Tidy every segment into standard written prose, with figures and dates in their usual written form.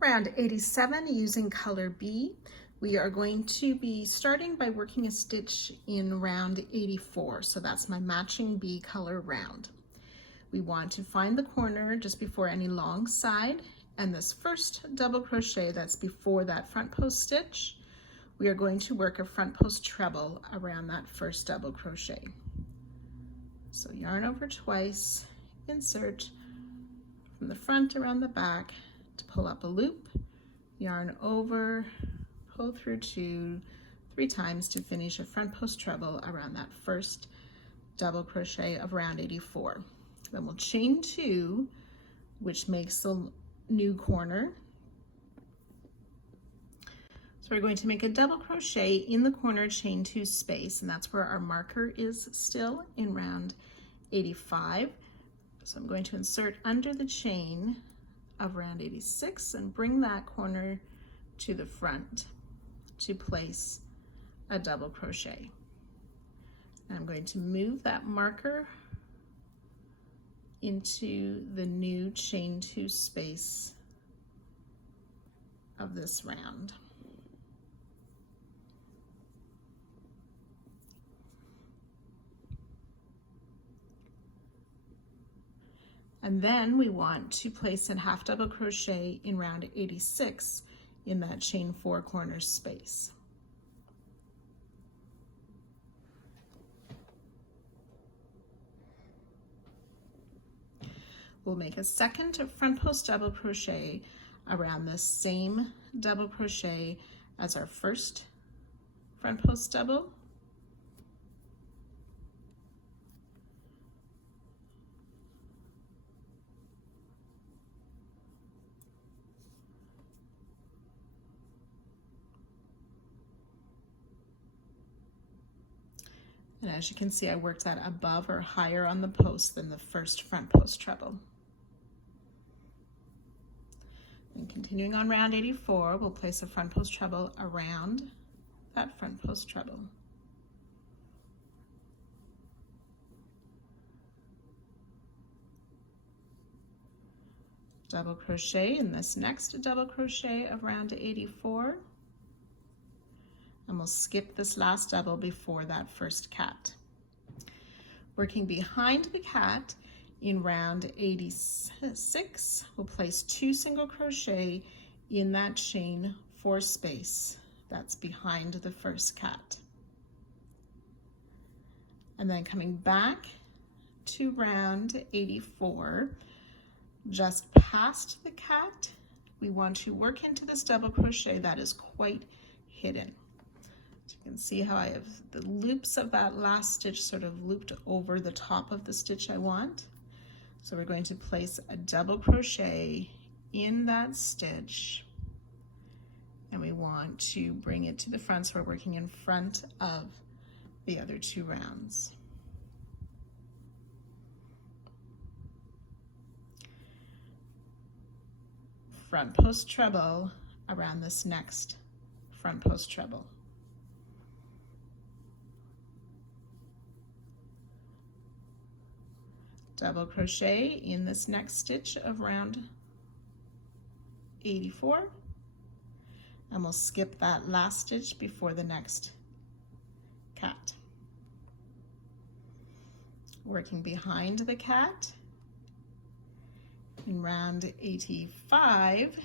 Round 87 using color B. We are going to be starting by working a stitch in round 84. So that's my matching B color round. We want to find the corner just before any long side, and this first double crochet that's before that front post stitch, we are going to work a front post treble around that first double crochet. So yarn over twice, insert from the front around the back to pull up a loop, yarn over, pull through 2, 3 times to finish a front post treble around that first double crochet of round 84. Then we'll chain 2, which makes the new corner. So we're going to make a double crochet in the corner chain 2 space, and that's where our marker is still in round 85. So I'm going to insert under the chain of round 86 and bring that corner to the front to place a double crochet. And I'm going to move that marker into the new chain 2 space of this round. And then we want to place a half double crochet in round 86 in that chain 4 corners space. We'll make a second front post double crochet around the same double crochet as our first front post double. And as you can see, I worked that above or higher on the post than the first front post treble. And continuing on round 84, we'll place a front post treble around that front post treble. Double crochet in this next double crochet of round 84. And we'll skip this last double before that first cat. Working behind the cat in round 86, we'll place 2 single crochet in that chain 4 space that's behind the first cat. And then coming back to round 84, just past the cat, we want to work into this double crochet that is quite hidden. You can see how I have the loops of that last stitch sort of looped over the top of the stitch I want. So we're going to place a double crochet in that stitch, and we want to bring it to the front, so we're working in front of the other 2 rounds. Front post treble around this next front post treble. Double crochet in this next stitch of round 84, and we'll skip that last stitch before the next cat. Working behind the cat in round 85,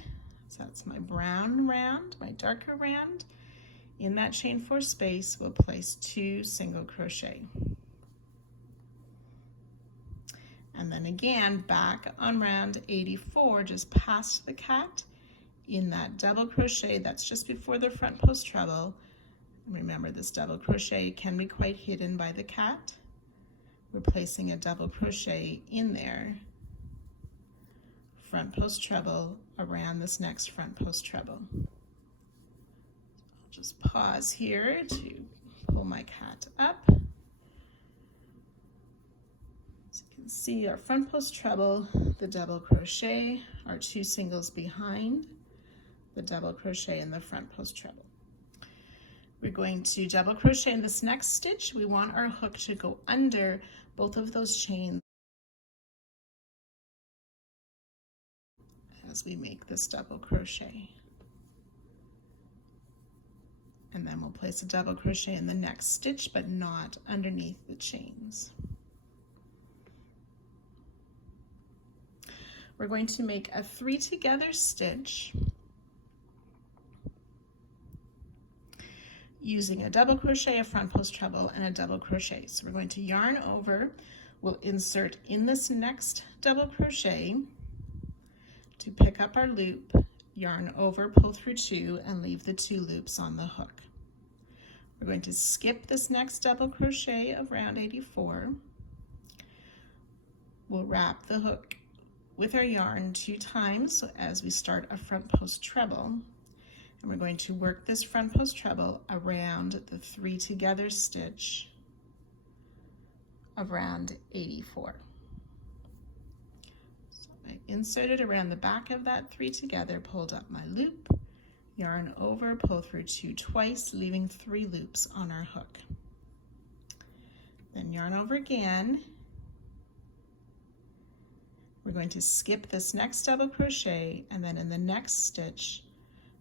so that's my brown round, my darker round. In that chain 4 space, we'll place 2 single crochet. And then again, back on round 84, just past the cat, in that double crochet that's just before the front post treble. Remember, this double crochet can be quite hidden by the cat. We're placing a double crochet in there, front post treble around this next front post treble. I'll just pause here to pull my cat up. See our front post treble, the double crochet, our 2 singles behind, the double crochet in the front post treble. We're going to double crochet in this next stitch. We want our hook to go under both of those chains as we make this double crochet. And then we'll place a double crochet in the next stitch, but not underneath the chains. We're going to make a 3 together stitch using a double crochet, a front post treble, and a double crochet. So we're going to yarn over, we'll insert in this next double crochet to pick up our loop, yarn over, pull through 2, and leave the 2 loops on the hook. We're going to skip this next double crochet of round 84. We'll wrap the hook with our yarn 2 times as we start a front post treble. And we're going to work this front post treble around the 3 together stitch of round 84. So I inserted around the back of that 3 together, pulled up my loop, yarn over, pull through 2 twice, leaving 3 loops on our hook. Then yarn over again. We're going to skip this next double crochet, and then in the next stitch,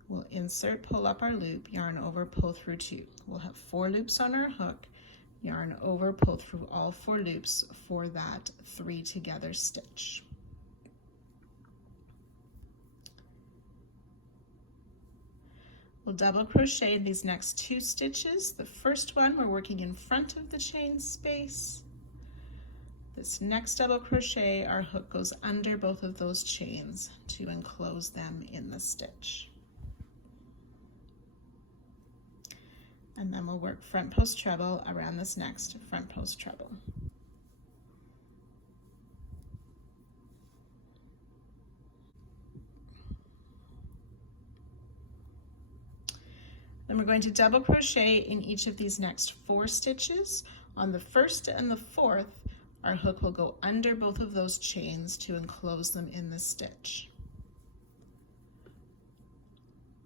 we'll insert, pull up our loop, yarn over, pull through 2. We'll have 4 loops on our hook, yarn over, pull through all 4 loops for that 3 together stitch. We'll double crochet in these next 2 stitches. The first one, we're working in front of the chain space. This next double crochet, our hook goes under both of those chains to enclose them in the stitch. And then we'll work front post treble around this next front post treble. Then we're going to double crochet in each of these next 4 stitches. On the first and the fourth, our hook will go under both of those chains to enclose them in the stitch.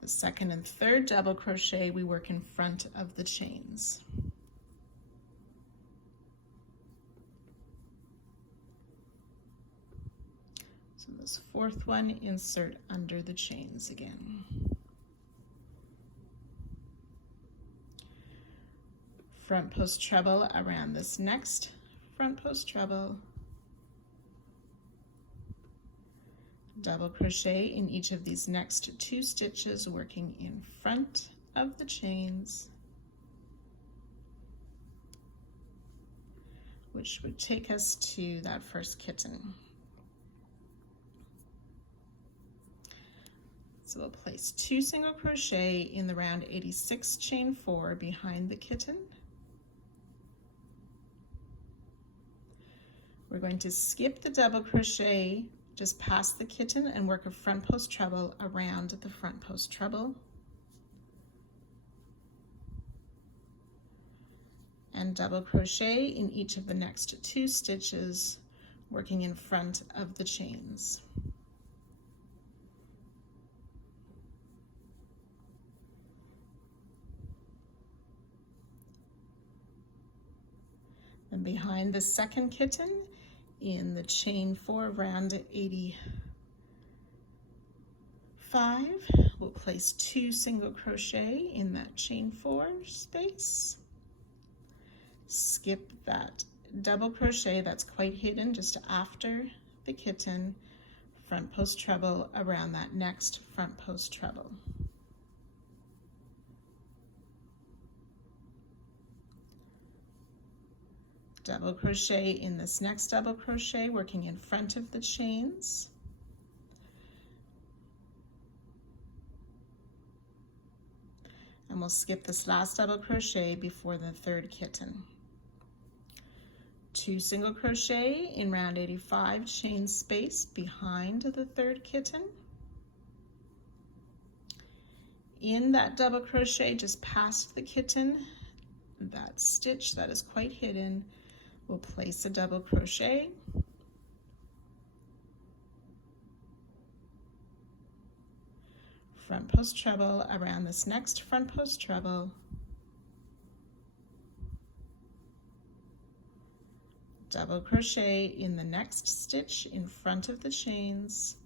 The second and third double crochet, we work in front of the chains. So this fourth one, insert under the chains again. Front post treble around this next front post treble, double crochet in each of these next 2 stitches, working in front of the chains, which would take us to that first kitten. So we'll place 2 single crochet in the round 86 chain 4 behind the kitten. We're going to skip the double crochet just past the kitten and work a front post treble around the front post treble. And double crochet in each of the next 2 stitches, working in front of the chains. And behind the second kitten, in the chain 4 of round 85, we'll place 2 single crochet in that chain 4 space. Skip that double crochet that's quite hidden just after the kitten, front post treble around that next front post treble. Double crochet in this next double crochet, working in front of the chains. And we'll skip this last double crochet before the third kitten. 2 single crochet in round 85, chain space behind the third kitten. In that double crochet just past the kitten, that stitch that is quite hidden, we'll place a double crochet, front post treble around this next front post treble, double crochet in the next stitch in front of the chains,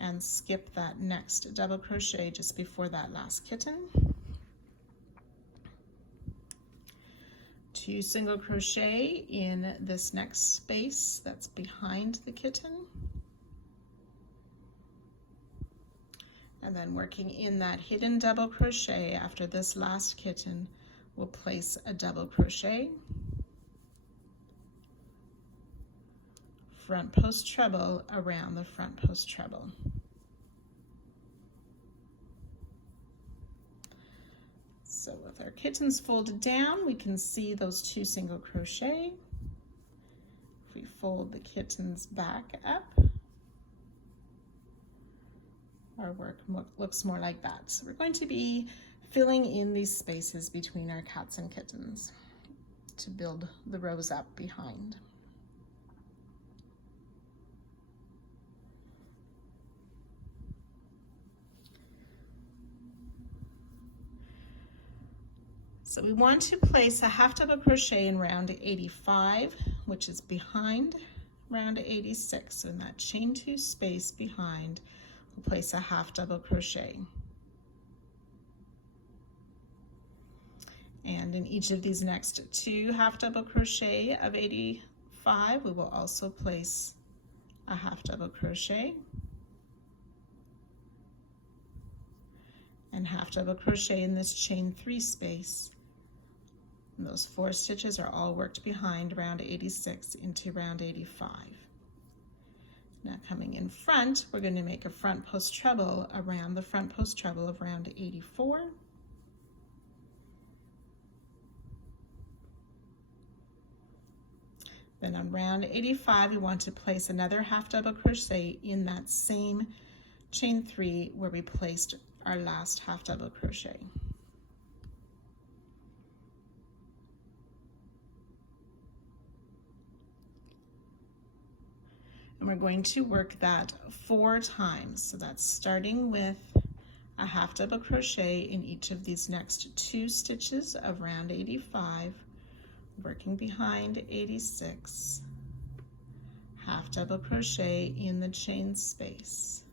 and skip that next double crochet just before that last kitten. 2 single crochet in this next space that's behind the kitten, and then working in that hidden double crochet after this last kitten, we'll place a double crochet, front post treble around the front post treble. So with our kittens folded down, we can see those 2 single crochet. If we fold the kittens back up, our work looks more like that. So we're going to be filling in these spaces between our cats and kittens to build the rows up behind. So we want to place a half double crochet in round 85, which is behind round 86. So in that chain 2 space behind, we'll place a half double crochet. And in each of these next 2 half double crochet of 85, we will also place a half double crochet and half double crochet in this chain 3 space. And those 4 stitches are all worked behind round 86 into round 85. Now coming in front, we're going to make a front post treble around the front post treble of round 84. Then on round 85, we want to place another half double crochet in that same chain 3 where we placed our last half double crochet. And we're going to work that 4 times. So that's starting with a half double crochet in each of these next 2 stitches of round 85, working behind 86, half double crochet in the chain space,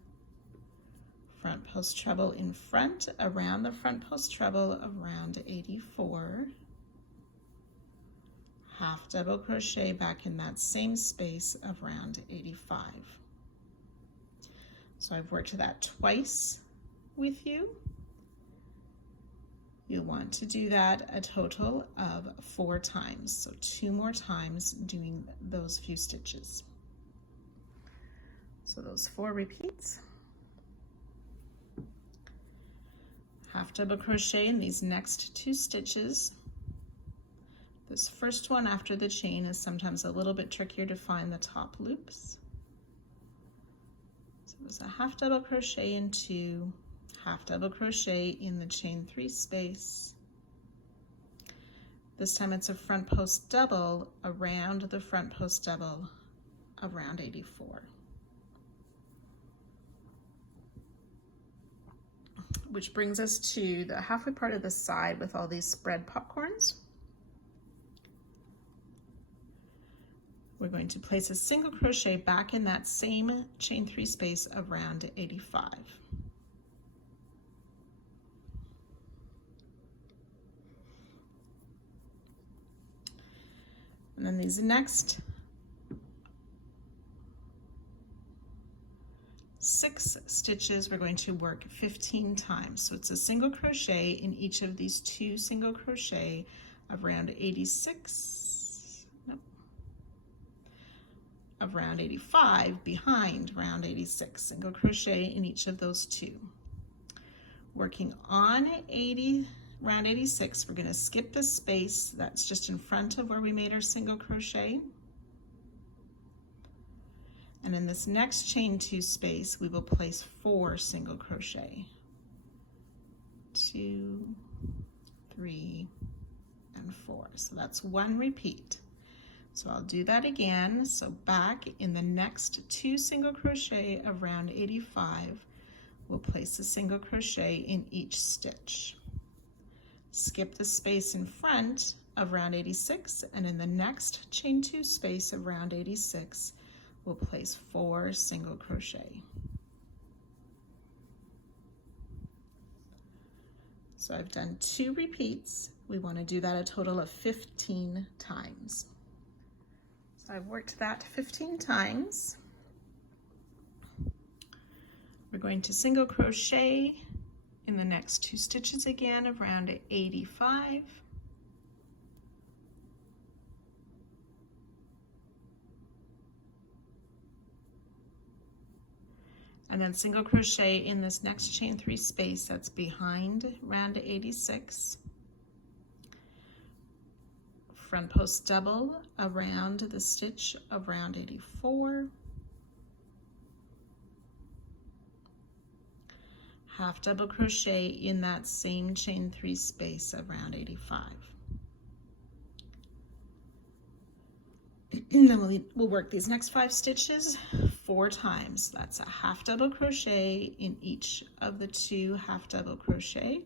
front post treble in front around the front post treble of round 84, half double crochet back in that same space of round 85. So I've worked that twice with you. You'll want to do that a total of 4 times, so 2 more times doing those few stitches. So those 4 repeats. Half double crochet in these next 2 stitches. This first one after the chain is sometimes a little bit trickier to find the top loops. So it was a half double crochet in 2, half double crochet in the chain 3 space. This time it's a front post double around the front post double of round 84. Which brings us to the halfway part of the side with all these spread popcorns. We're going to place a single crochet back in that same chain 3 space of round 85. And then these next 6 stitches, we're going to work 15 times. So it's a single crochet in each of these 2 single crochet of round 86. Of round 85 behind round 86, single crochet in each of those 2. Working on round 86, we're going to skip the space that's just in front of where we made our single crochet. And in this next chain 2 space, we will place 4 single crochet. 2, 3, and 4. So that's 1 repeat. So I'll do that again. So back in the next 2 single crochet of round 85, we'll place a single crochet in each stitch. Skip the space in front of round 86, and in the next chain 2 space of round 86, we'll place 4 single crochet. So I've done 2 repeats. We want to do that a total of 15 times. So I've worked that 15 times. We're going to single crochet in the next 2 stitches again of round 85. And then single crochet in this next chain 3 space that's behind round 86. Front post double around the stitch of round 84. Half double crochet in that same chain 3 space of round 85. And then we'll work these next 5 stitches 4 times. That's a half double crochet in each of the 2 half double crochet.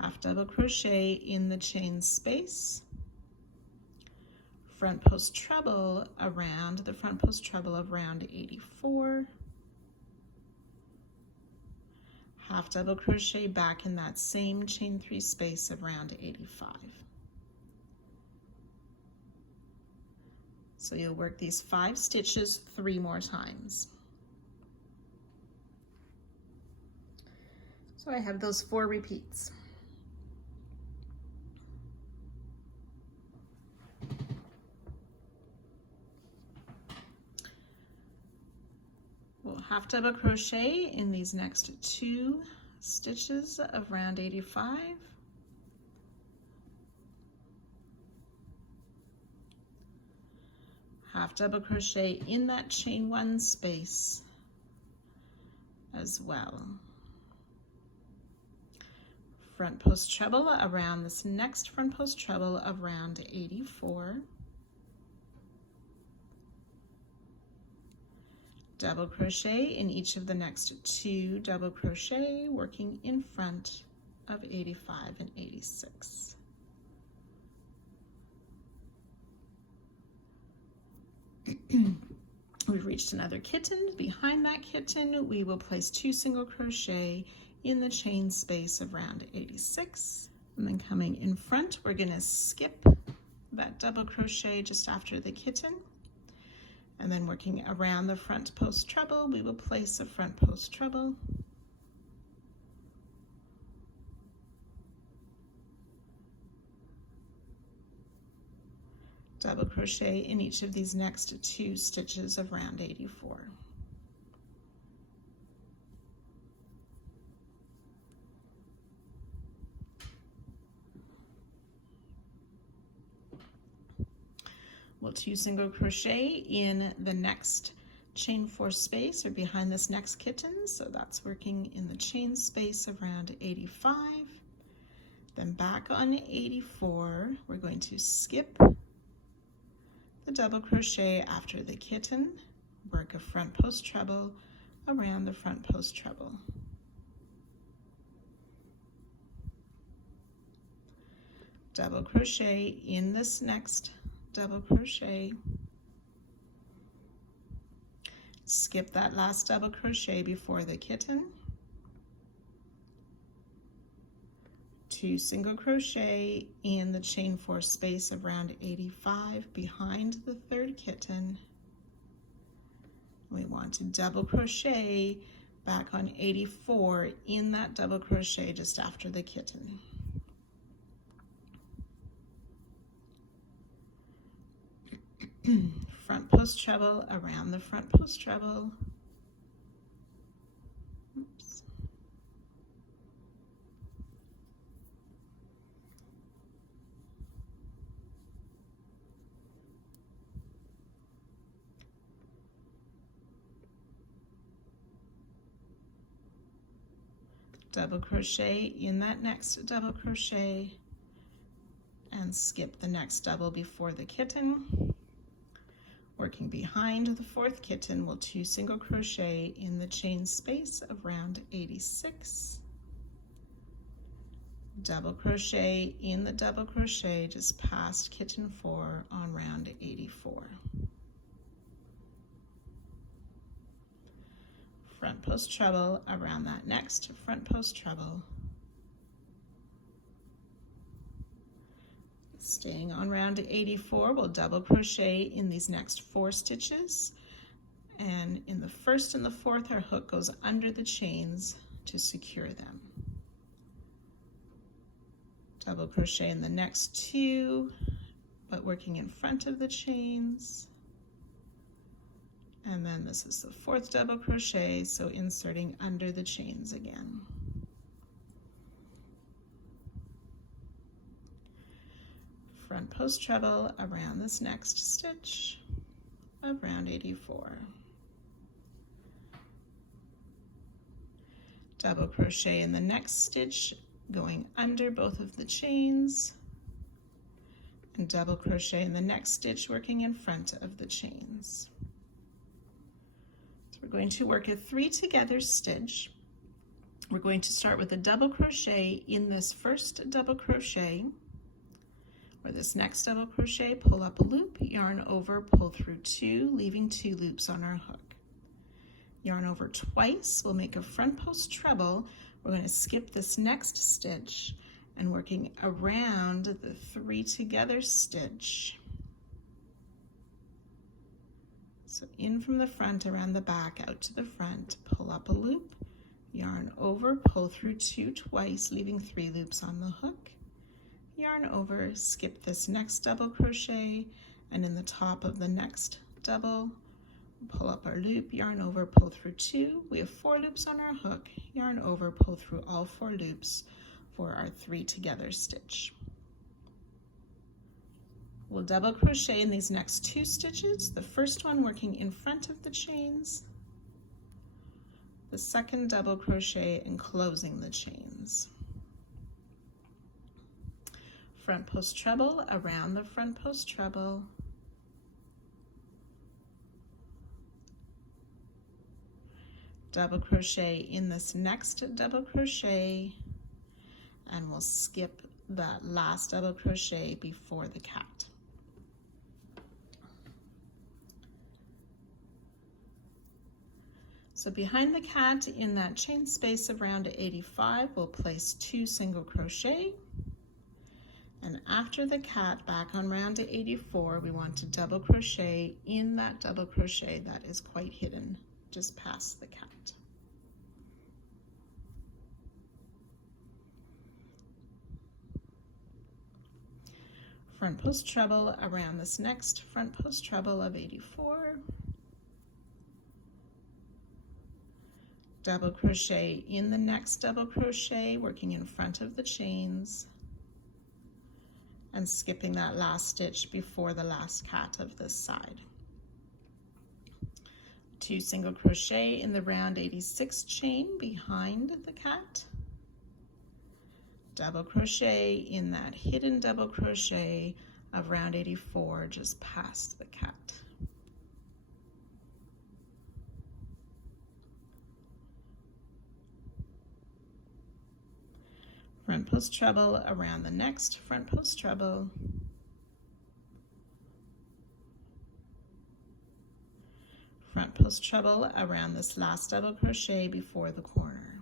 Half double crochet in the chain space. Front post treble around the front post treble of round 84. Half double crochet back in that same chain 3 space of round 85. So you'll work these 5 stitches 3 more times. So I have those 4 repeats. We'll half double crochet in these next 2 stitches of round 85. Half double crochet in that chain 1 space as well. Front post treble around this next front post treble of round 84. Double crochet in each of the next 2 double crochet, working in front of 85 and 86. We've reached another kitten. Behind that kitten, we will place 2 single crochet in the chain space of round 86. And then coming in front, we're going to skip that double crochet just after the kitten. And then working around the front post treble, we will place a front post treble. Double crochet in each of these next 2 stitches of round 84. We'll 2 single crochet in the next chain 4 space or behind this next kitten, so that's working in the chain space around 85. Then back on 84, we're going to skip the double crochet after the kitten, work a front post treble around the front post treble. Double crochet in this next double crochet, skip that last double crochet before the kitten, 2 single crochet in the chain 4 space of round 85 behind the 3rd kitten. We want to double crochet back on 84 in that double crochet just after the kitten. Front post treble around the front post treble. Oops. Double crochet in that next double crochet and skip the next double before the kitten. Working behind the 4th kitten, we'll 2 single crochet in the chain space of round 86. Double crochet in the double crochet just past kitten 4 on round 84. front post treble around that next front post treble. Staying on round 84, we'll double crochet in these next 4 stitches, and in the first and the fourth our hook goes under the chains to secure them. Double crochet in the next 2, but working in front of the chains. And then this is the 4th double crochet, so inserting under the chains again. Front post treble around this next stitch of round 84. Double crochet in the next stitch, going under both of the chains, and double crochet in the next stitch, working in front of the chains. So we're going to work a 3 together stitch. We're going to start with a double crochet in this first double crochet, or this next double crochet, pull up a loop, yarn over, pull through 2, leaving 2 loops on our hook. Yarn over twice, we'll make a front post treble. We're going to skip this next stitch and working around the 3 together stitch. So in from the front, around the back, out to the front, pull up a loop, yarn over, pull through 2 twice, leaving 3 loops on the hook. Yarn over, skip this next double crochet, and in the top of the next double, pull up our loop, yarn over, pull through 2. We have 4 loops on our hook, yarn over, pull through all 4 loops for our 3 together stitch. We'll double crochet in these next 2 stitches, the first one working in front of the chains, the second double crochet and closing the chains. Front post treble around the front post treble, double crochet in this next double crochet, and we'll skip that last double crochet before the cat. So behind the cat in that chain space of round 85, we'll place 2 single crochet. And after the cat, back on round 84, we want to double crochet in that double crochet that is quite hidden just past the cat. Front post treble around this next front post treble of 84. Double crochet in the next double crochet, working in front of the chains, and skipping that last stitch before the last cat of this side. 2 single crochet in the round 86 chain behind the cat. Double crochet in that hidden double crochet of round 84 just past the cat. Front post treble around the next front post treble. Front post treble around this last double crochet before the corner.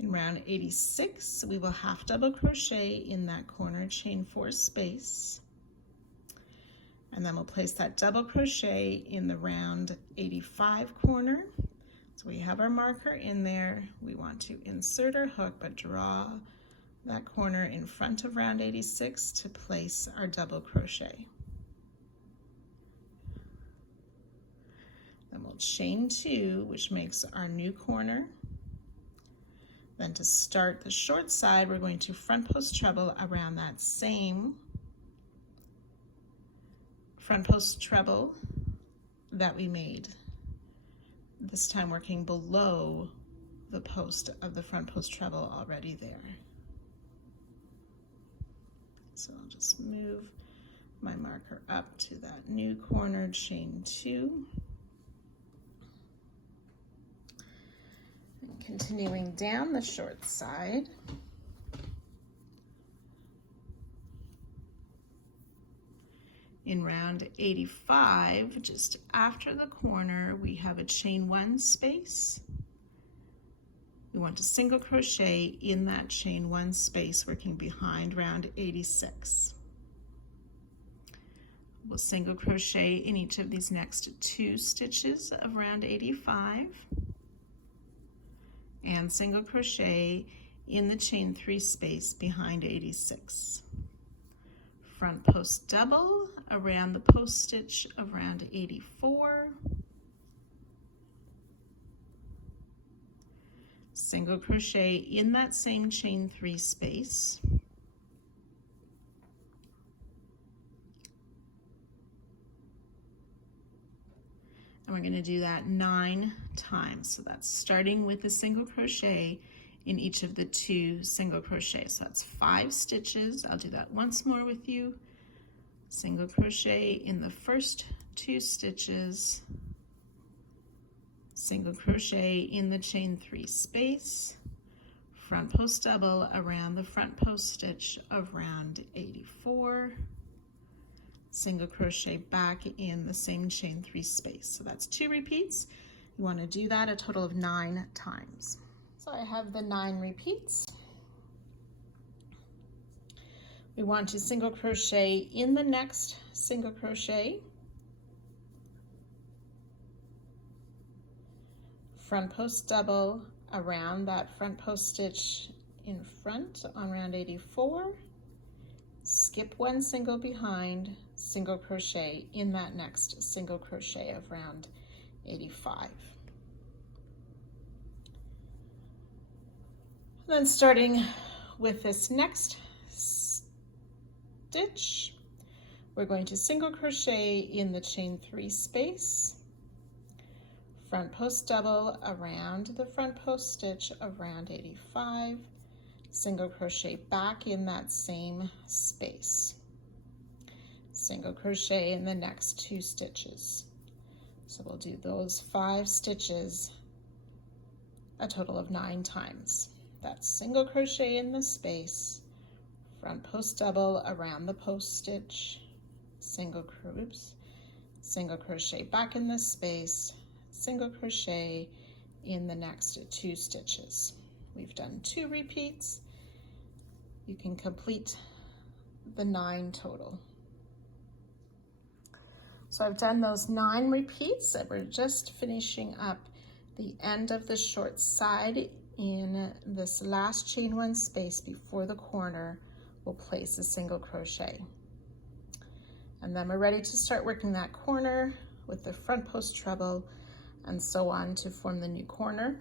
In round 86, we will half double crochet in that corner chain 4 space. And then we'll place that double crochet in the round 85 corner. So we have our marker in there. We want to insert our hook, but draw that corner in front of round 86 to place our double crochet. Then we'll chain 2, which makes our new corner. Then to start the short side, we're going to front post treble around that same front post treble that we made, this time working below the post of the front post treble already there. So I'll just move my marker up to that new corner, chain 2. And continuing down the short side, In round 85, just after the corner, we have a chain 1 space. We want to single crochet in that chain 1 space, working behind round 86. We'll single crochet in each of these next 2 stitches of round 85 and single crochet in the chain 3 space behind 86. Front post double around the post stitch of round 84. Single crochet in that same chain 3 space. And we're going to do that 9 times. So that's starting with a single crochet in each of the 2 single crochets. So that's 5 stitches. I'll do that once more with you. Single crochet in the first 2 stitches. Single crochet in the chain 3 space. Front post double around the front post stitch of round 84. Single crochet back in the same chain 3 space. So that's 2 repeats. You want to do that a total of 9 times. So I have the 9 repeats. We want to single crochet in the next single crochet, front post double around that front post stitch in front on round 84, skip 1 single behind, single crochet in that next single crochet of round 85. Then starting with this next stitch, we're going to single crochet in the chain 3 space, front post double around the front post stitch of round 85, single crochet back in that same space, single crochet in the next 2 stitches. So we'll do those 5 stitches a total of 9 times. That's single crochet in the space, front post double around the post stitch, single crochet back in the space, single crochet in the next 2 stitches. We've done 2 repeats. You can complete the 9 total. So I've done those 9 repeats, and we're just finishing up the end of the short side. In this last chain 1 space before the corner, we'll place a single crochet. And then we're ready to start working that corner with the front post treble and so on to form the new corner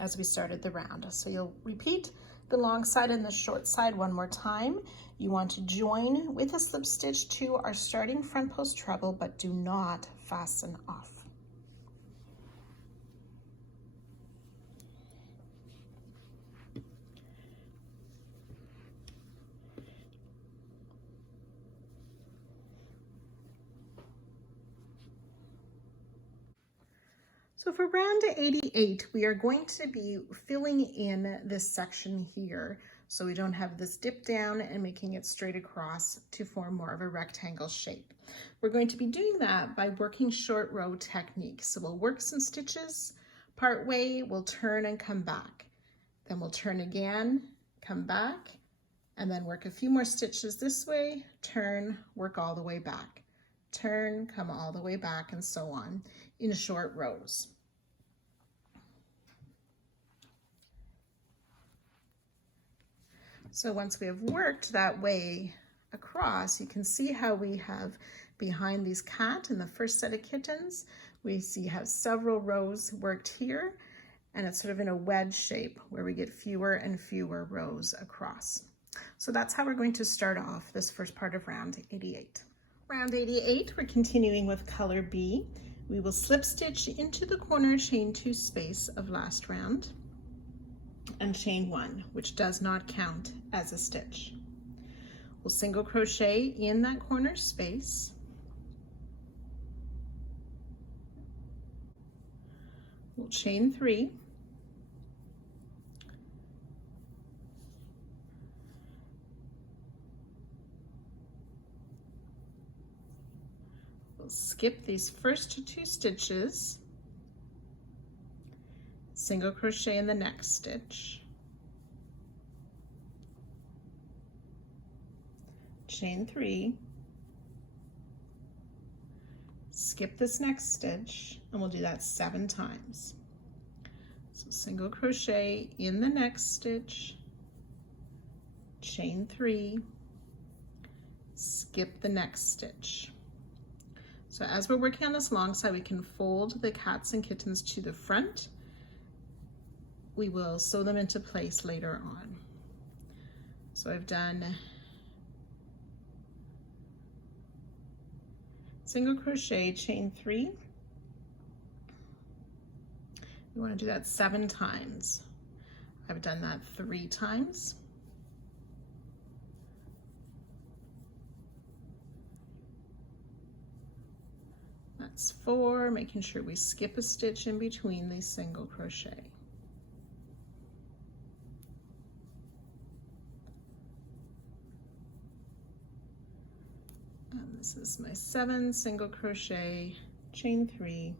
as we started the round. So you'll repeat the long side and the short side one more time. You want to join with a slip stitch to our starting front post treble, but do not fasten off. So for round 88, we are going to be filling in this section here so we don't have this dip down and making it straight across to form more of a rectangle shape. We're going to be doing that by working short row technique. So we'll work some stitches part way, we'll turn and come back. Then we'll turn again, come back, and then work a few more stitches this way, turn, work all the way back. Turn, come all the way back, and so on in short rows. So once we have worked that way across, you can see how we have behind these cat in the first set of kittens, we see how several rows worked here, and it's sort of in a wedge shape where we get fewer and fewer rows across. So that's how we're going to start off this first part of round 88. Round 88, we're continuing with color B. We will slip stitch into the corner chain 2 space of last round and chain 1, which does not count as a stitch. We'll single crochet in that corner space. We'll chain 3. skip these first 2 stitches, single crochet in the next stitch, chain 3, skip this next stitch, and we'll do that 7 times. So single crochet in the next stitch, chain 3, skip the next stitch. So as we're working on this long side, we can fold the cats and kittens to the front. We will sew them into place later on. So I've done single crochet, chain 3. You want to do that 7 times. I've done that 3 times. That's 4, making sure we skip a stitch in between these single crochet. And this is my 7, single crochet, chain 3,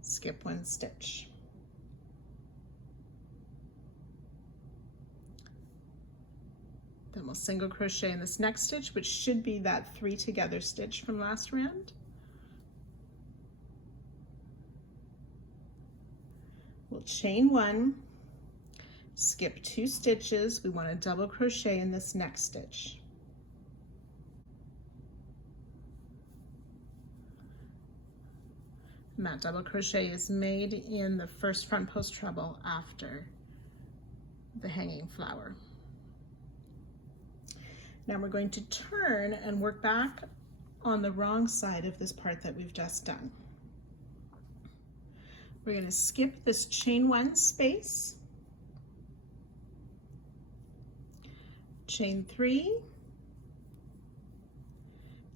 skip 1 stitch. Then we'll single crochet in this next stitch, which should be that 3 together stitch from last round. We'll chain 1, skip 2 stitches. We want to double crochet in this next stitch. And that double crochet is made in the first front post treble after the hanging flower. Now we're going to turn and work back on the wrong side of this part that we've just done. We're going to skip this chain 1 space, chain 3,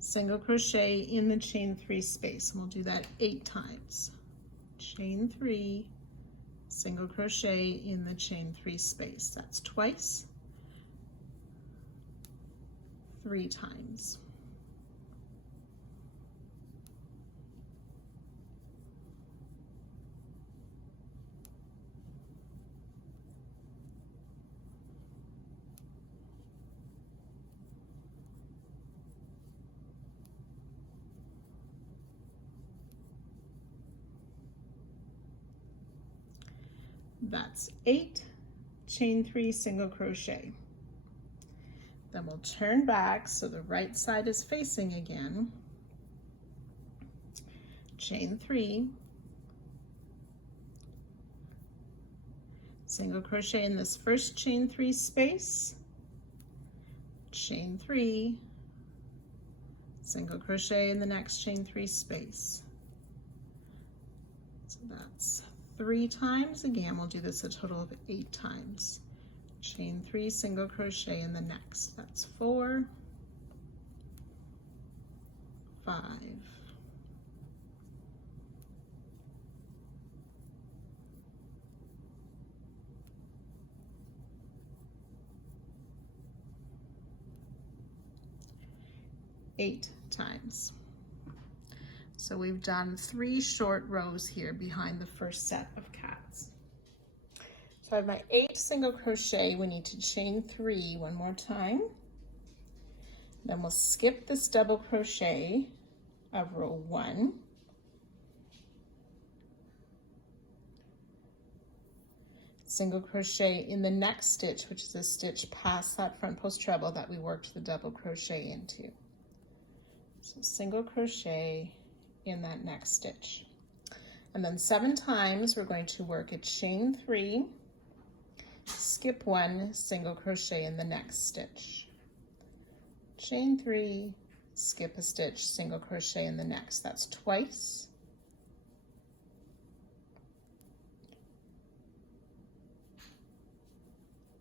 single crochet in the chain 3 space, and we'll do that 8 times. Chain 3, single crochet in the chain 3 space. That's twice, 3 times. That's 8, chain 3, single crochet. Then we'll turn back so the right side is facing again. Chain 3, single crochet in this first chain 3 space, chain 3, single crochet in the next chain 3 space. So that's 3 times. Again, we'll do this a total of 8 times. Chain 3, single crochet in the next. That's 4, 5, 8 times. So we've done 3 short rows here behind the first set of cats. So I have my 8 single crochet. We need to chain 3 one more time. Then we'll skip this double crochet of row 1. Single crochet in the next stitch, which is a stitch past that front post treble that we worked the double crochet into. So single crochet in that next stitch. And then 7 times we're going to work a chain 3, skip 1, single crochet in the next stitch. Chain 3, skip a stitch, single crochet in the next. That's twice.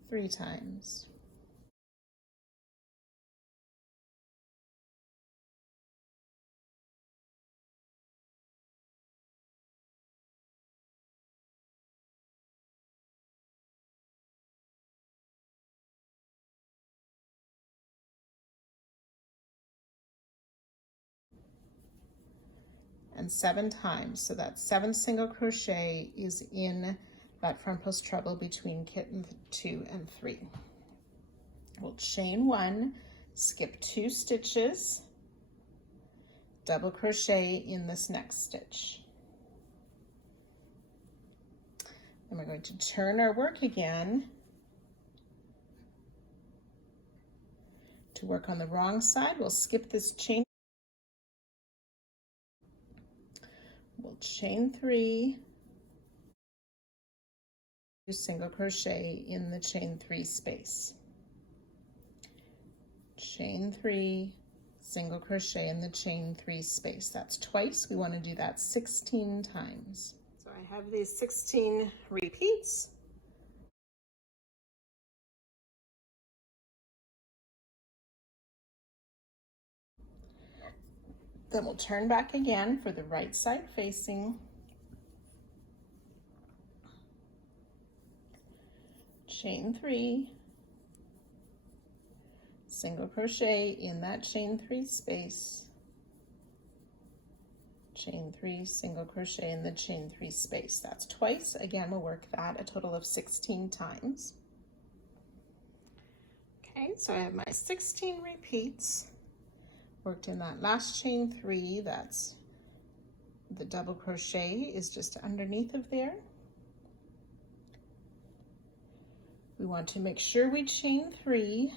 Three times. and 7 times. So that 7 single crochet is in that front post treble between kitten 2 and 3. We'll chain 1, skip 2 stitches, double crochet in this next stitch. And we're going to turn our work again to work on the wrong side. We'll skip this chain. We'll chain 3, single crochet in the chain 3 space. Chain 3, single crochet in the chain 3 space. That's twice. We want to do that 16 times. So I have these 16 repeats. Then we'll turn back again for the right side facing. Chain 3, single crochet in that chain 3 space. Chain 3, single crochet in the chain 3 space. That's twice. Again, we'll work that a total of 16 times. Okay, so I have my 16 repeats. Worked in that last chain 3, that's the double crochet is just underneath of there. We want to make sure we chain 3.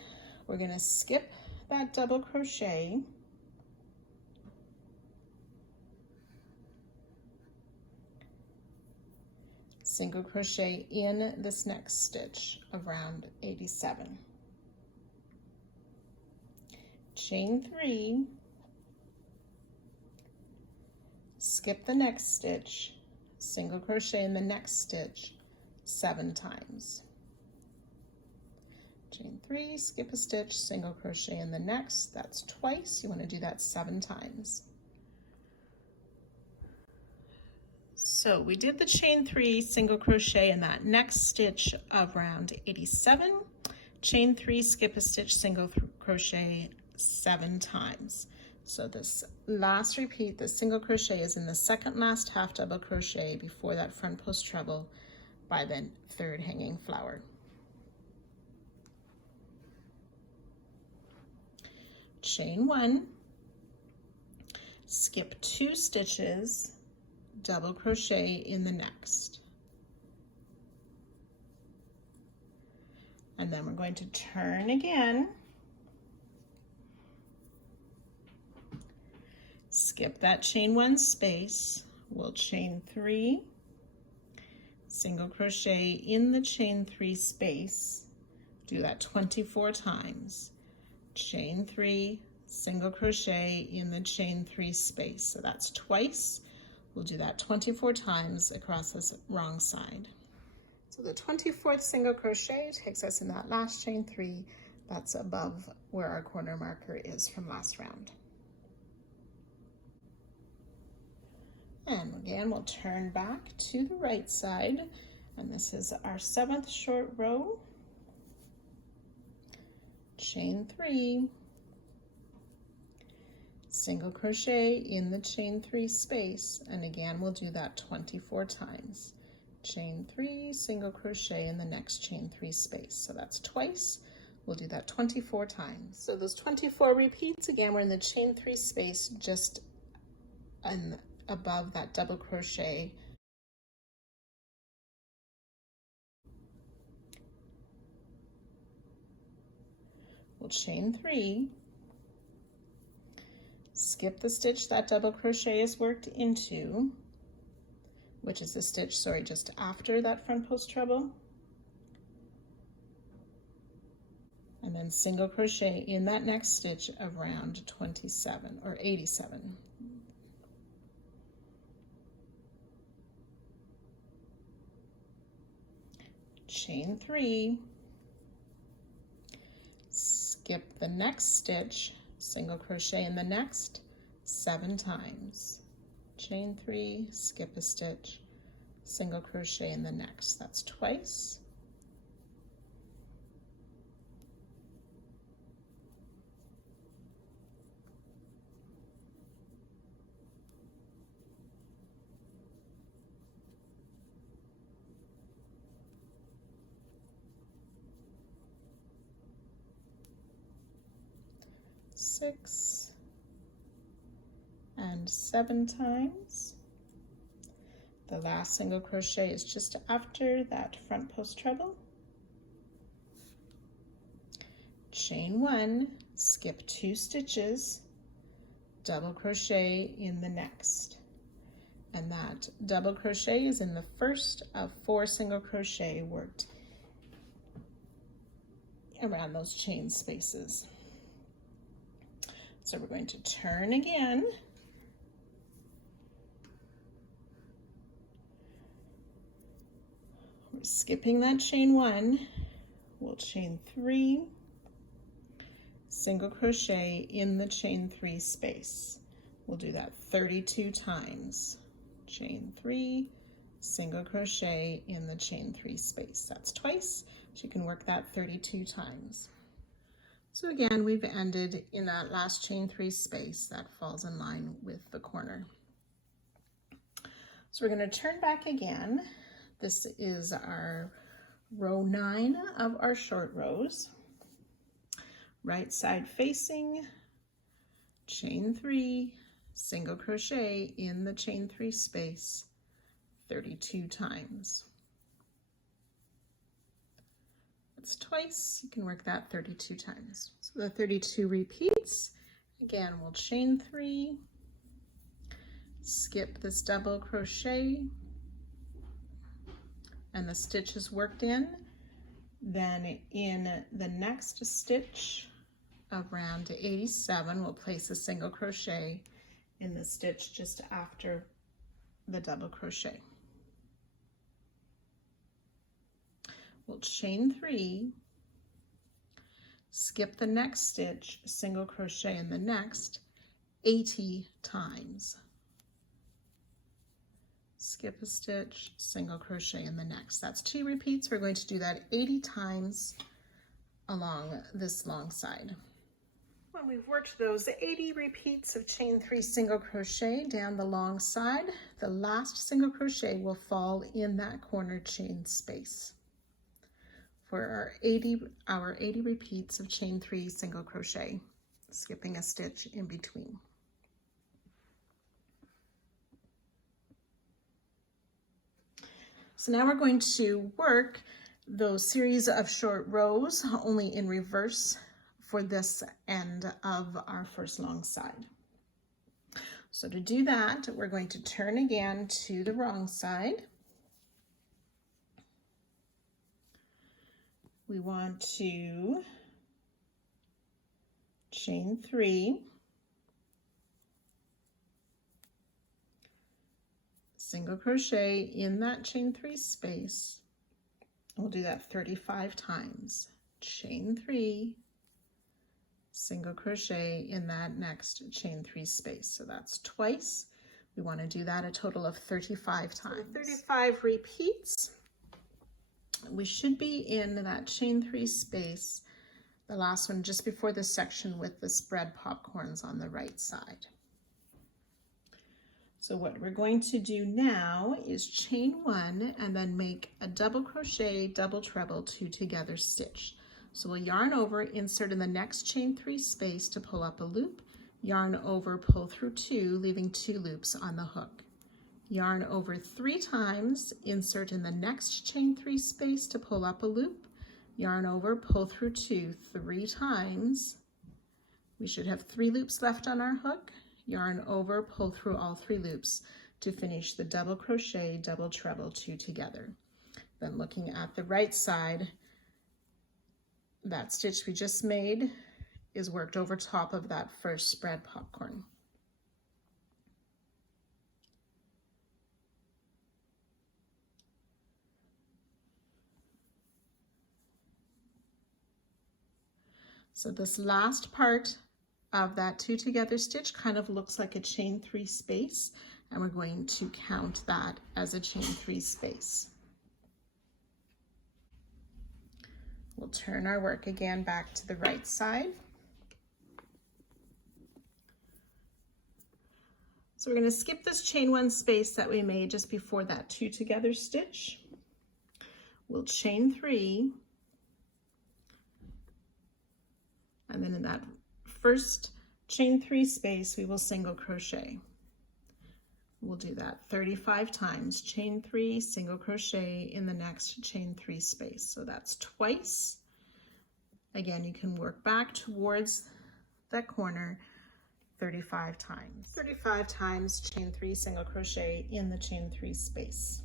We're going to skip that double crochet. Single crochet in this next stitch of round 87. Chain 3, skip the next stitch, single crochet in the next stitch 7 times. Chain 3, skip a stitch, single crochet in the next. That's twice. You want to do that 7 times. So we did the chain 3, single crochet in that next stitch of round 87. Chain 3, skip a stitch, single crochet 7 times. So this last repeat, the single crochet is in the second last half double crochet before that front post treble by the 3rd hanging flower. Chain 1, skip 2 stitches, double crochet in the next. And then we're going to turn again, skip that chain 1 space, we'll chain 3, single crochet in the chain 3 space, do that 24 times. Chain 3, single crochet in the chain 3 space. So that's twice. We'll do that 24 times across this wrong side. So the 24th single crochet takes us in that last chain 3 that's above where our corner marker is from last round. And again, we'll turn back to the right side, and this is our 7th short row. Chain 3, single crochet in the chain 3 space, and again we'll do that 24 times. Chain 3, single crochet in the next chain 3 space. So that's twice. We'll do that 24 times. So those 24 repeats, again, we're in the chain 3 space just above that double crochet. We'll chain 3, skip the stitch that double crochet is worked into, which is the stitch, sorry, just after that front post treble, and then single crochet in that next stitch of round 27 or 87. Chain 3, skip the next stitch, single crochet in the next 7 times. Chain 3, skip a stitch, single crochet in the next. That's twice. 6 and 7 times. The last single crochet is just after that front post treble. Chain 1, skip 2 stitches, double crochet in the next. And that double crochet is in the first of 4 single crochet worked around those chain spaces. So we're going to turn again. We're skipping that chain 1. We'll chain 3, single crochet in the chain 3 space. We'll do that 32 times. Chain 3, single crochet in the chain 3 space. That's twice, so you can work that 32 times. So again, we've ended in that last chain 3 space that falls in line with the corner. So we're going to turn back again. This is our row 9 of our short rows. Right side facing, chain 3, single crochet in the chain 3 space 32 times. That's twice, you can work that 32 times. So the 32 repeats. Again, we'll chain 3, skip this double crochet, and the stitch is worked in. Then in the next stitch of round 87, we'll place a single crochet in the stitch just after the double crochet. We'll chain 3, skip the next stitch, single crochet in the next 80 times. Skip a stitch, single crochet in the next. That's 2 repeats. We're going to do that 80 times along this long side. When we've worked those 80 repeats of chain 3 single crochet down the long side, the last single crochet will fall in that corner chain space for our 80 repeats of chain 3 single crochet, skipping a stitch in between. So now we're going to work those series of short rows only in reverse for this end of our first long side. So to do that, we're going to turn again to the wrong side. We want to chain 3, single crochet in that chain 3 space. We'll do that 35 times. Chain 3, single crochet in that next chain 3 space. So that's twice. We want to do that a total of 35 times. So 35 repeats. We should be in that chain 3 space, the last one just before the section with the spread popcorns on the right side. So what we're going to do now is chain 1 and then make a double crochet, double treble, 2 together stitch. So we'll yarn over, insert in the next chain 3 space to pull up a loop, yarn over, pull through 2, leaving 2 loops on the hook. Yarn over 3 times, insert in the next chain 3 space to pull up a loop, yarn over, pull through 2 3 times. We should have 3 loops left on our hook. Yarn over, pull through all 3 loops to finish the double crochet, double treble, 2 together. Then looking at the right side, that stitch we just made is worked over top of that first spread popcorn. So this last part of that 2 together stitch kind of looks like a chain 3 space, and we're going to count that as a chain 3 space. We'll turn our work again back to the right side. So we're going to skip this chain 1 space that we made just before that 2 together stitch. We'll chain 3, and then in that first chain 3 space, we will single crochet. We'll do that 35 times, chain 3, single crochet in the next chain 3 space. So that's twice. Again, you can work back towards that corner 35 times. 35 times, chain 3, single crochet in the chain 3 space.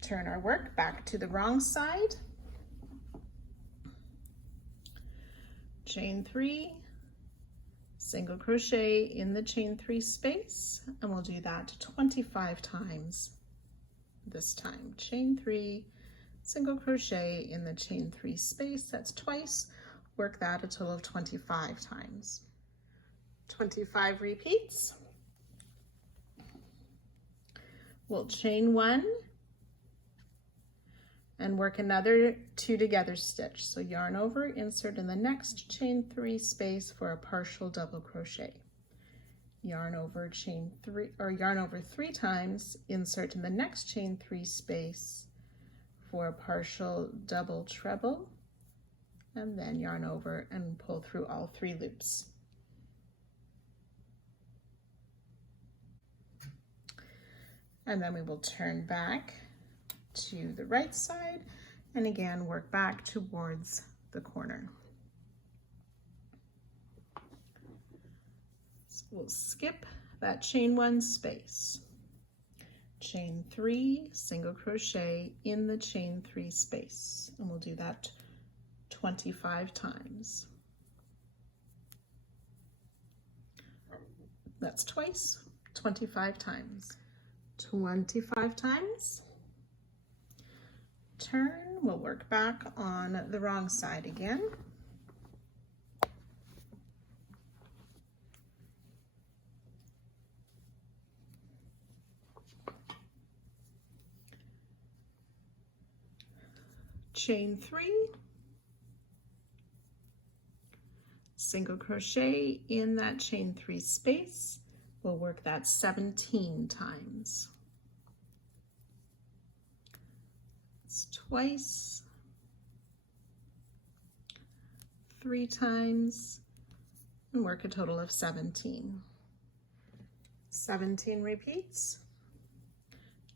Turn our work back to the wrong side. Chain 3, single crochet in the chain 3 space, and we'll do that 25 times this time. Chain 3, single crochet in the chain 3 space, that's twice. Work that a total of 25 times. 25 repeats. We'll chain 1 and work another 2 together stitch. So yarn over, insert in the next chain 3 space for a partial double crochet. Yarn over, chain 3, or yarn over 3 times, insert in the next chain 3 space for a partial double treble, and then yarn over and pull through all 3 loops. And then we will turn back to the right side and again work back towards the corner. So we'll skip that chain 1 space. Chain 3, single crochet in the chain 3 space, and we'll do that 25 times. That's twice, 25 times. 25 times. Turn, we'll work back on the wrong side again. Chain 3, single crochet in that chain 3 space. We'll work that 17 times. It's twice, 3 times, and work a total of 17. 17 repeats.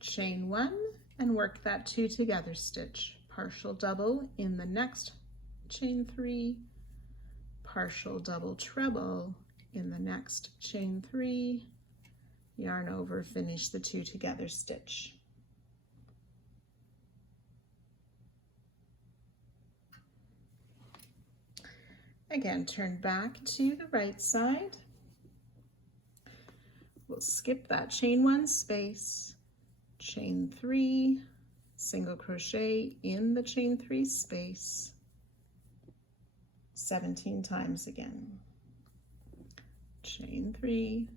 Chain 1 and work that 2 together stitch. Partial double in the next chain 3, partial double treble in the next chain 3, yarn over, finish the 2 together stitch. Again, turn back to the right side. We'll skip that chain 1 space, chain 3, single crochet in the chain 3 space, 17 times again. Chain 3,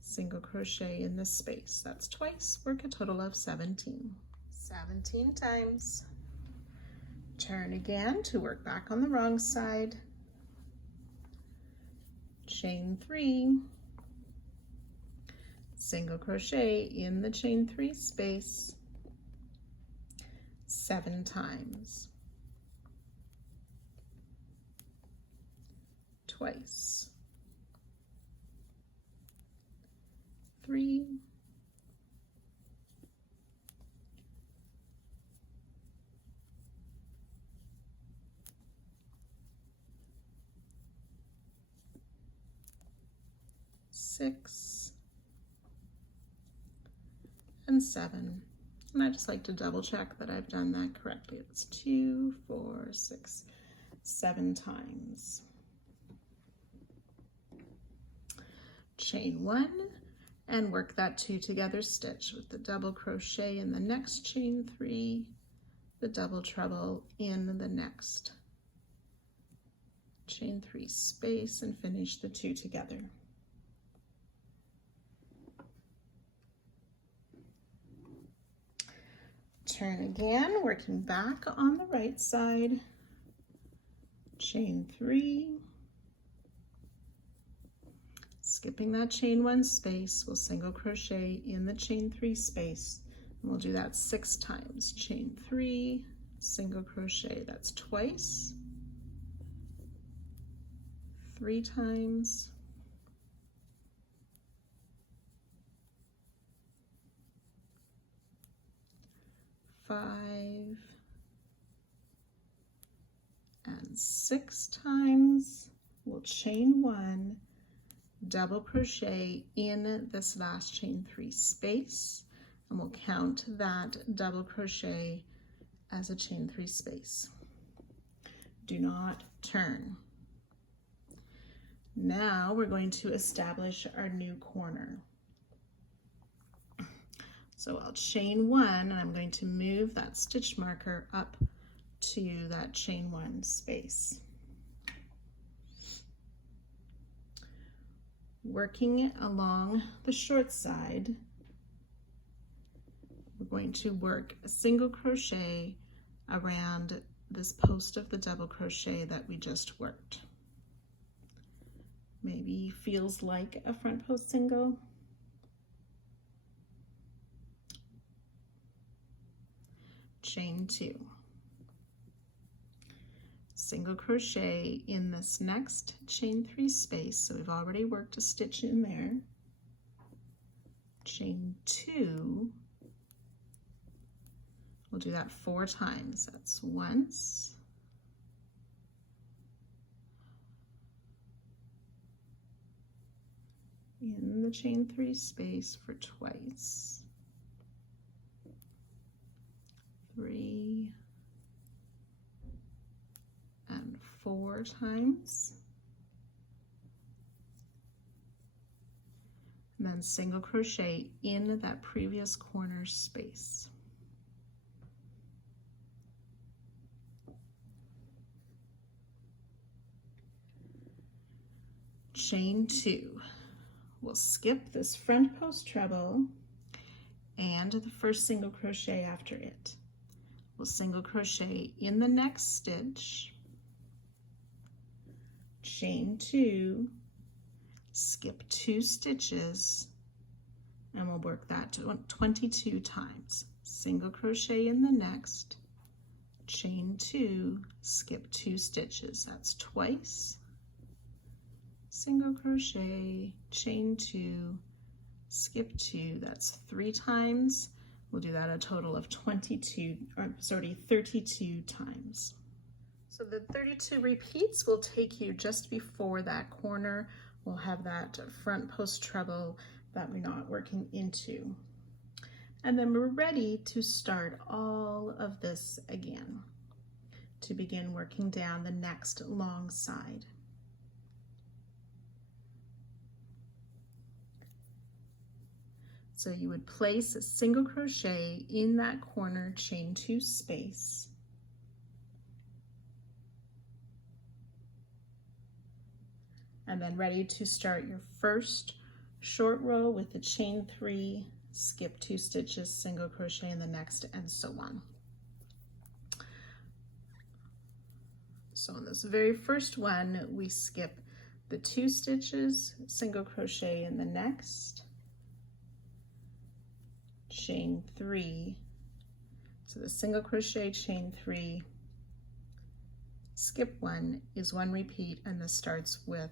single crochet in this space. That's twice, work a total of 17. 17 times. Turn again to work back on the wrong side. Chain 3, single crochet in the chain 3 space, 7 times. Twice. 3, 6, and 7. And I just like to double check that I've done that correctly. It's 2, 4, 6, 7 times. Chain 1 and work that 2 together stitch with the double crochet in the next chain 3, the double treble in the next chain 3 space, and finish the 2 together. Turn again, working back on the right side, chain 3, skipping that chain 1 space, we'll single crochet in the chain 3 space, and we'll do that 6 times. Chain 3, single crochet, that's twice, 3 times, 5 and 6 times. We'll chain 1, double crochet in this last chain 3 space, and we'll count that double crochet as a chain 3 space. Do not turn. Now we're going to establish our new corner. So I'll chain 1, and I'm going to move that stitch marker up to that chain 1 space. Working along the short side, we're going to work a single crochet around this post of the double crochet that we just worked. Maybe feels like a front post single. Chain 2. Single crochet in this next chain 3 space, so we've already worked a stitch in there. Chain 2. We'll do that 4 times. That's once, in the chain 3 space for twice, 3 and 4 times, and then single crochet in that previous corner space. Chain 2. We'll skip this front post treble and the first single crochet after it. We'll single crochet in the next stitch, chain 2, skip 2 stitches, and we'll work that 22 times. Single crochet in the next, chain 2, skip 2 stitches. That's twice. Single crochet, chain 2, skip 2, that's 3 times. We'll do that a total of 32 times. So the 32 repeats will take you just before that corner. We'll have that front post treble that we're not working into. And then we're ready to start all of this again, to begin working down the next long side. So you would place a single crochet in that corner chain 2 space. And then ready to start your first short row with the chain 3, skip 2 stitches, single crochet in the next, and so on. So in this very first one, we skip the 2 stitches, single crochet in the next, chain 3, so the single crochet, chain 3, skip 1 is 1 repeat, and this starts with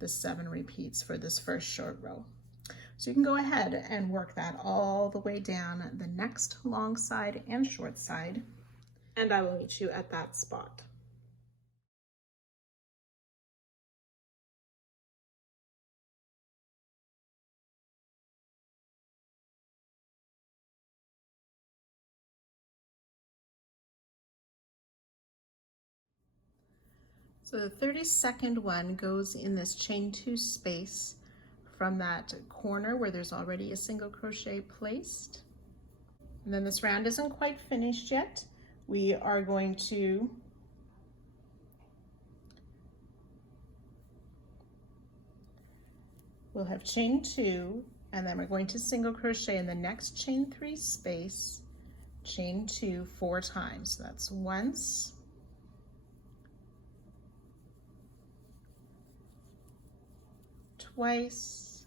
the 7 repeats for this first short row. So you can go ahead and work that all the way down the next long side and short side, and I will meet you at that spot. So the 32nd one goes in this chain 2 space from that corner where there's already a single crochet placed. And then this round isn't quite finished yet. We are going to we'll have chain 2, and then we're going to single crochet in the next chain 3 space, chain 2 4 times. So that's once, twice,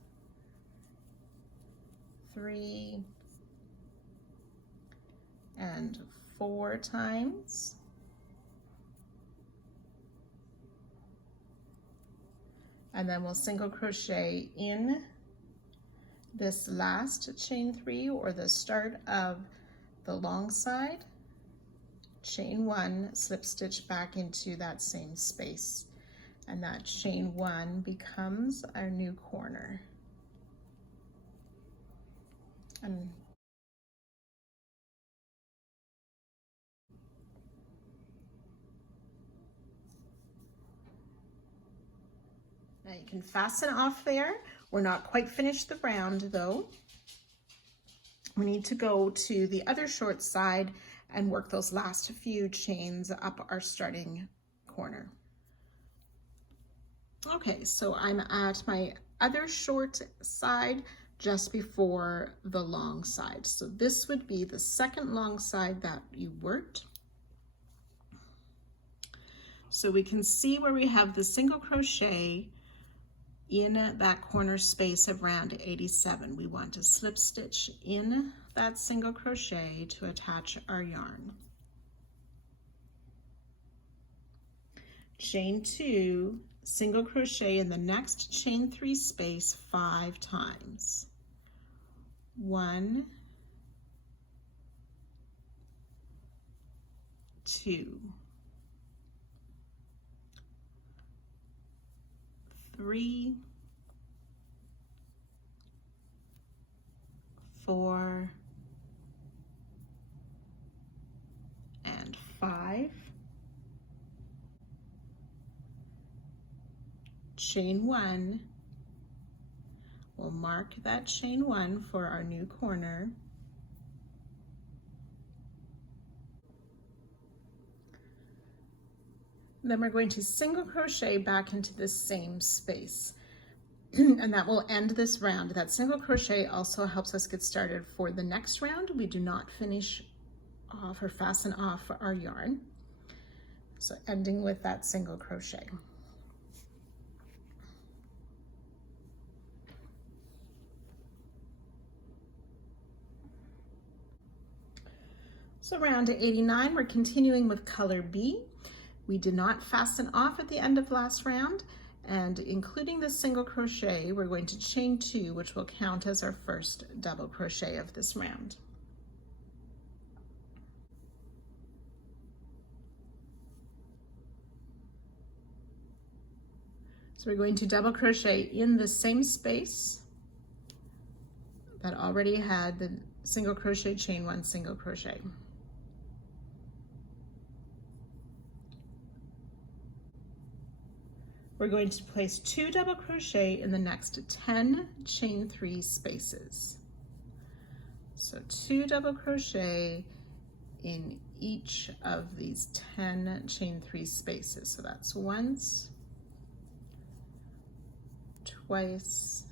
3 and 4 times, and then we'll single crochet in this last chain 3 or the start of the long side, chain 1, slip stitch back into that same space, and that chain 1 becomes our new corner. And now you can fasten off there. We're not quite finished the round though. We need to go to the other short side and work those last few chains up our starting corner. Okay, so I'm at my other short side just before the long side. So this would be the second long side that you worked. So we can see where we have the single crochet in that corner space of round 87. We want to slip stitch in that single crochet to attach our yarn. Chain 2, single crochet in the next chain 3 space 5 times. 1, 2, 3, 4, and 5. Chain 1. We'll mark that chain 1 for our new corner. Then we're going to single crochet back into the same space. And that will end this round. That single crochet also helps us get started for the next round. We do not finish off or fasten off our yarn. So ending with that single crochet. So round 89, we're continuing with color B. We did not fasten off at the end of last round, and including the single crochet, we're going to chain 2, which will count as our first double crochet of this round. So we're going to double crochet in the same space that already had the single crochet, chain 1, single crochet. We're going to place 2 double crochet in the next 10 chain 3 spaces. So 2 double crochet in each of these 10 chain 3 spaces. So that's once, twice,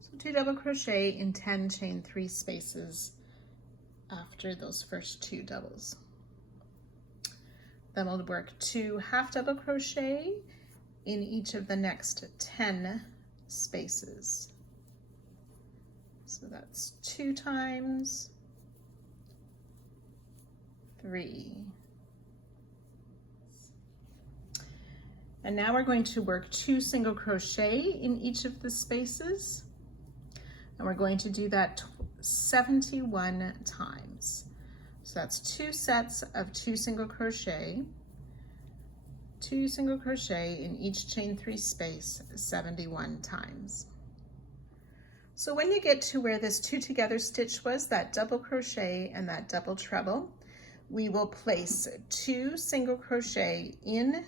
so 2 double crochet in 10 chain 3 spaces after those first 2 doubles. Then we'll work 2 half double crochet in each of the next 10 spaces. So that's 2 times, 3. And now we're going to work 2 single crochet in each of the spaces. And we're going to do that 71 times. So that's 2 sets of 2 single crochet, 2 single crochet in each chain 3 space 71 times. So when you get to where this 2 together stitch was, that double crochet and that double treble, we will place 2 single crochet in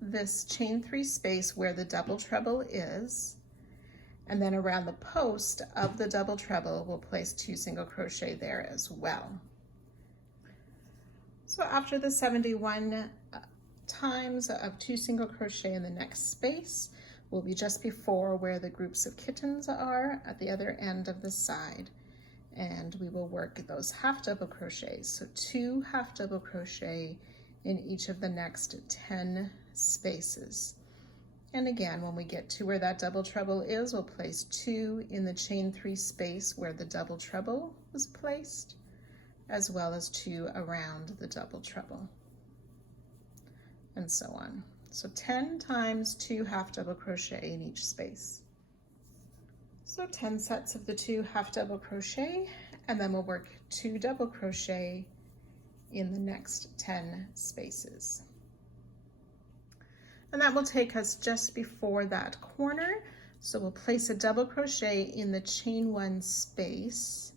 this chain 3 space where the double treble is, and then around the post of the double treble, we'll place 2 single crochet there as well. So after the 71 times of 2 single crochet in the next space, will be just before where the groups of kittens are at the other end of the side. And we will work those half double crochets. So 2 half double crochet in each of the next 10 spaces. And again, when we get to where that double treble is, we'll place 2 in the chain 3 space where the double treble was placed, as well as 2 around the double treble, and so on. So 10 times 2 half double crochet in each space. So 10 sets of the 2 half double crochet, and then we'll work 2 double crochet in the next 10 spaces. And that will take us just before that corner. So we'll place a double crochet in the chain 1 space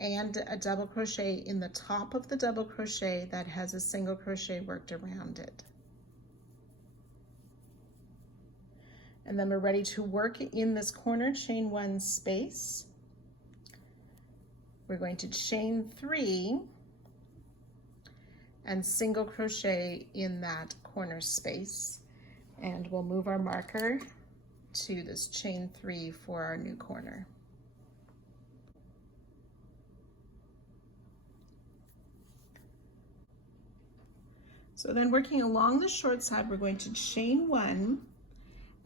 and a double crochet in the top of the double crochet that has a single crochet worked around it. And then we're ready to work in this corner chain 1 space. We're going to chain 3 and single crochet in that corner space, and we'll move our marker to this chain 3 for our new corner. So then working along the short side, we're going to chain 1,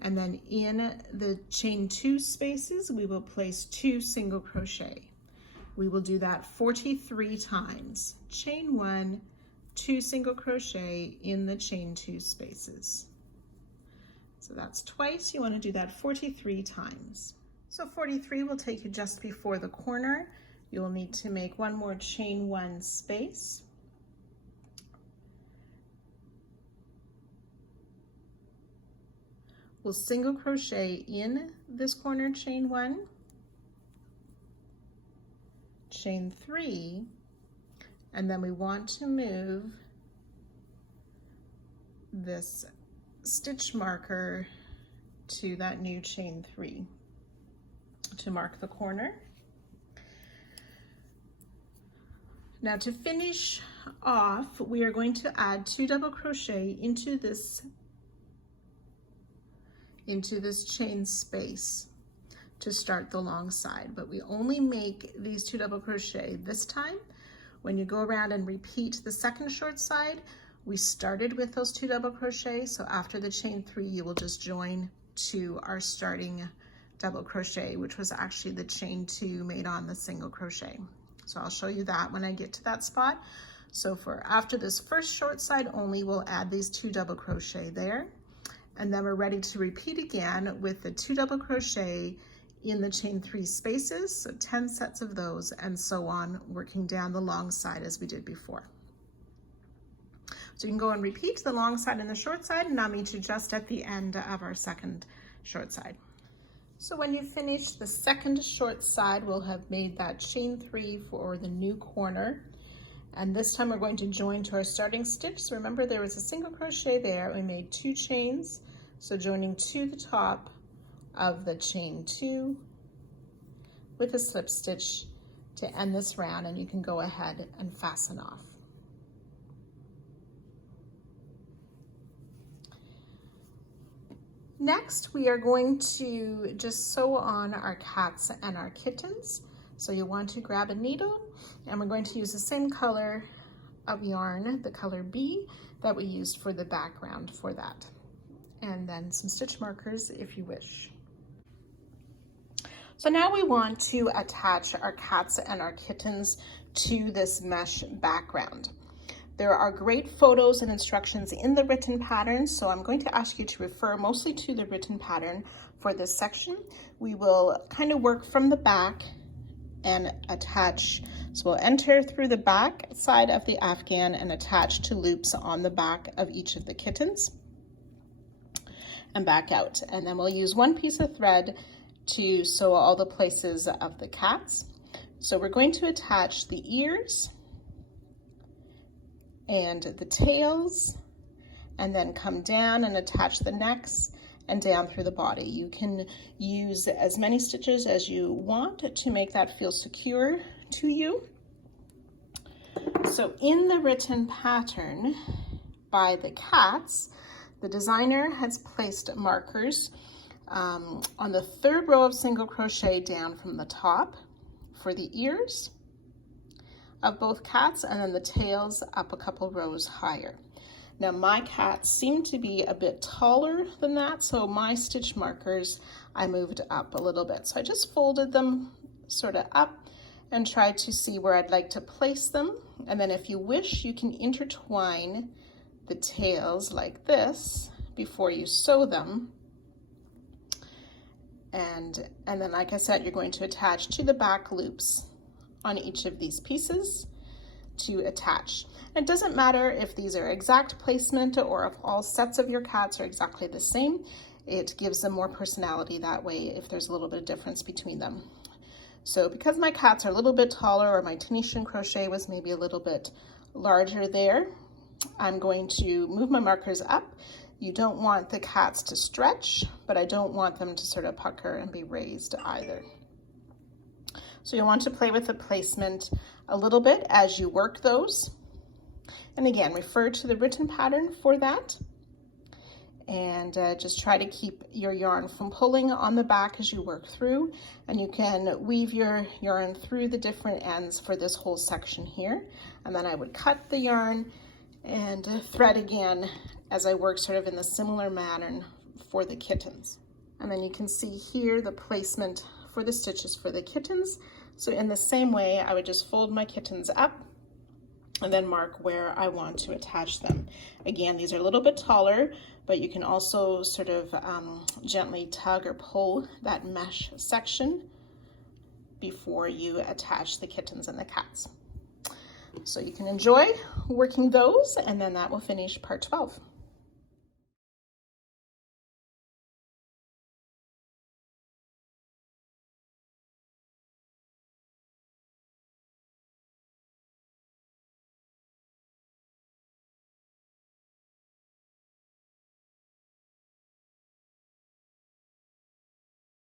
and then in the chain 2 spaces we will place 2 single crochet. We will do that 43 times. Chain 1, 2 single crochet in the chain 2 spaces. So that's twice. You want to do that 43 times. So 43 will take you just before the corner. You'll need to make 1 more chain 1 space. We'll single crochet in this corner chain 1, chain 3, and then we want to move this stitch marker to that new chain 3 to mark the corner. Now to finish off, we are going to add 2 double crochet into this chain space to start the long side, but we only make these 2 double crochet this time. When you go around and repeat the second short side, we started with those 2 double crochet, so after the chain 3 you will just join to our starting double crochet, which was actually the chain 2 made on the single crochet. So I'll show you that when I get to that spot. So for after this first short side only, we'll add these 2 double crochet there, and then we're ready to repeat again with the 2 double crochet in the chain 3 spaces, so 10 sets of those, and so on, working down the long side as we did before. So you can go and repeat the long side and the short side, and I'll meet you just at the end of our second short side. So when you finish the second short side, we'll have made that chain 3 for the new corner, and this time we're going to join to our starting stitch. So remember, there was a single crochet there, we made 2 chains, so joining to the top of the chain 2 with a slip stitch to end this round, and you can go ahead and fasten off. Next, we are going to just sew on our cats and our kittens. So you'll want to grab a needle, and we're going to use the same color of yarn, the color B, that we used for the background for that. And then some stitch markers if you wish. So now we want to attach our cats and our kittens to this mesh background. There are great photos and instructions in the written pattern, so I'm going to ask you to refer mostly to the written pattern for this section. We will kind of work from the back and attach. So we'll enter through the back side of the afghan and attach to loops on the back of each of the kittens and back out. And then we'll use 1 piece of thread to sew all the places of the cats. So we're going to attach the ears and the tails, and then come down and attach the necks and down through the body. You can use as many stitches as you want to make that feel secure to you. So in the written pattern by the cats, the designer has placed markers on the 3rd row of single crochet down from the top for the ears of both cats, and then the tails up a couple rows higher. Now my cats seem to be a bit taller than that, so my stitch markers I moved up a little bit. So I just folded them sort of up and tried to see where I'd like to place them. And then if you wish, you can intertwine the tails like this before you sew them. And then, like I said, you're going to attach to the back loops on each of these pieces to attach. It doesn't matter if these are exact placement or if all sets of your cats are exactly the same. It gives them more personality that way if there's a little bit of difference between them. So because my cats are a little bit taller, or my Tunisian crochet was maybe a little bit larger there, I'm going to move my markers up. You don't want the cats to stretch, but I don't want them to sort of pucker and be raised either. So you'll want to play with the placement a little bit as you work those. And again, refer to the written pattern for that. And just try to keep your yarn from pulling on the back as you work through. And you can weave your yarn through the different ends for this whole section here. And then I would cut the yarn and thread again as I work sort of in the similar manner for the kittens. And then you can see here the placement for the stitches for the kittens. So in the same way, I would just fold my kittens up and then mark where I want to attach them. Again, these are a little bit taller, but you can also sort of gently tug or pull that mesh section before you attach the kittens and the cats. So you can enjoy working those, and then that will finish part 12.